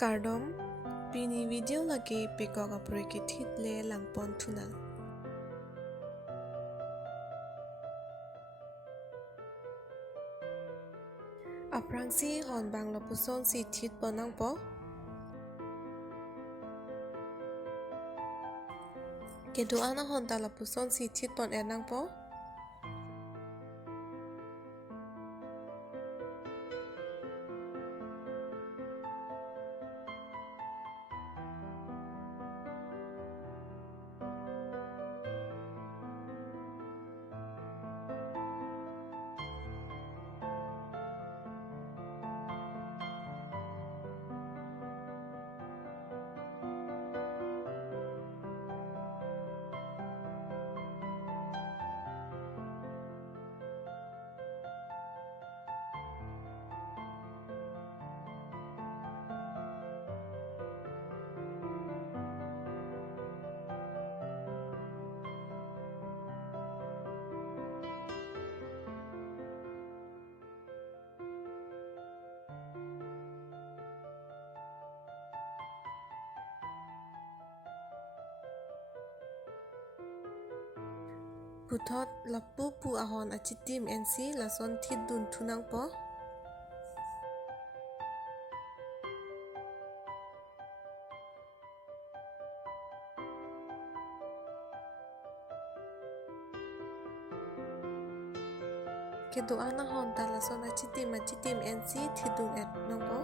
Kardom, pini video lagi pekok apure kitit le langpon tunang. Aprang si hon bang lopuson si tit bonang po. Keduan na hon ta lopuson si tit bon enang po. Putot lapu pu ahon achitim ensi lason tit dun tunang po. Keduan na hon ta lason achitim ensi tit dun et nang po.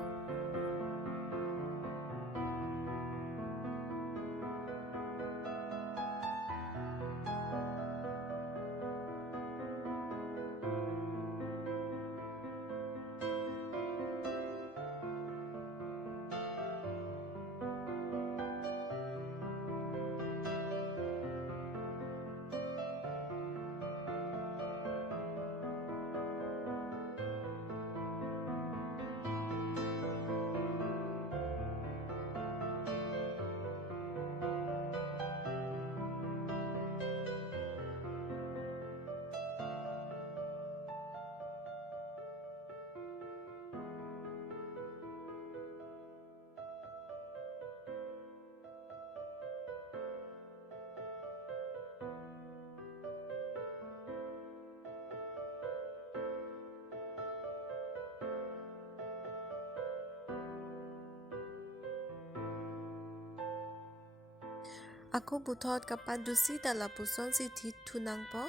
Aku butot kapadusi ta lapuson si tit tunang po.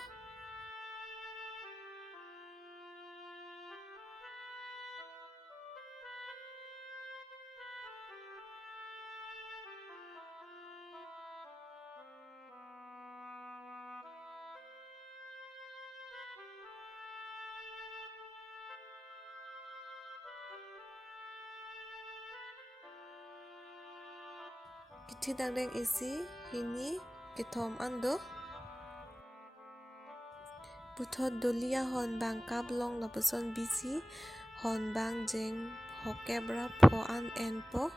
Kiti dangdeng isi hini ketom ando. Putot dolia hon bang kablong lapuson bisi hon bang jeng hokebra po an en po.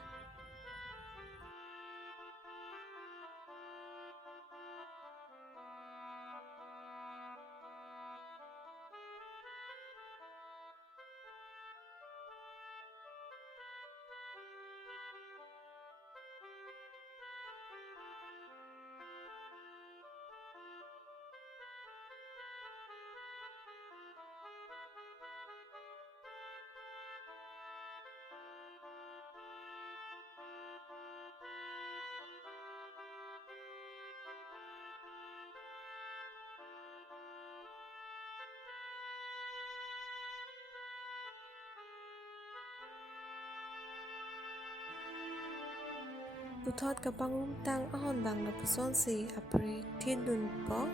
Putot kapangum tang ahon bang lapuson si apre tit dun po.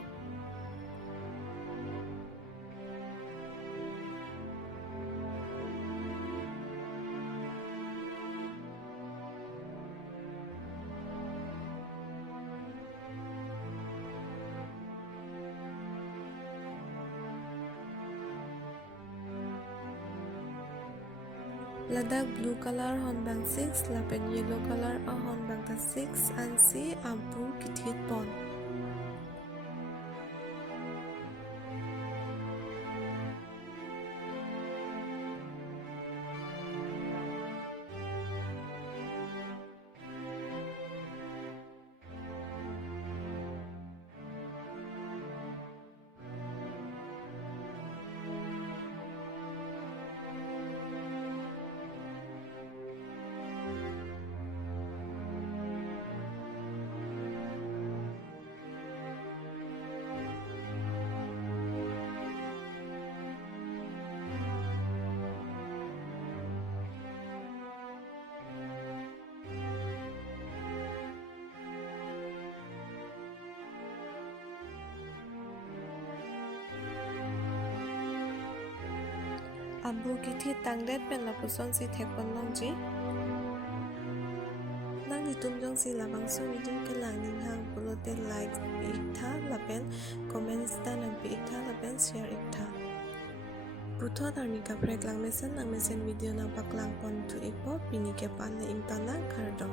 Ladak blue color hon bang 6 lapen yellow color ahon bang ta 6 ansi abu kitit pon. Abu kiti tangdet pen lapuson si thekpon longji. Nang ditumjong si labang so video ke lang ning hang pulote like ikta lapen comment stan ang pi ikta lapen share ikta. Puthot armi kaprek lang mesen video nang paklang pon tu ikpo pini ke pan le ingtana kardom.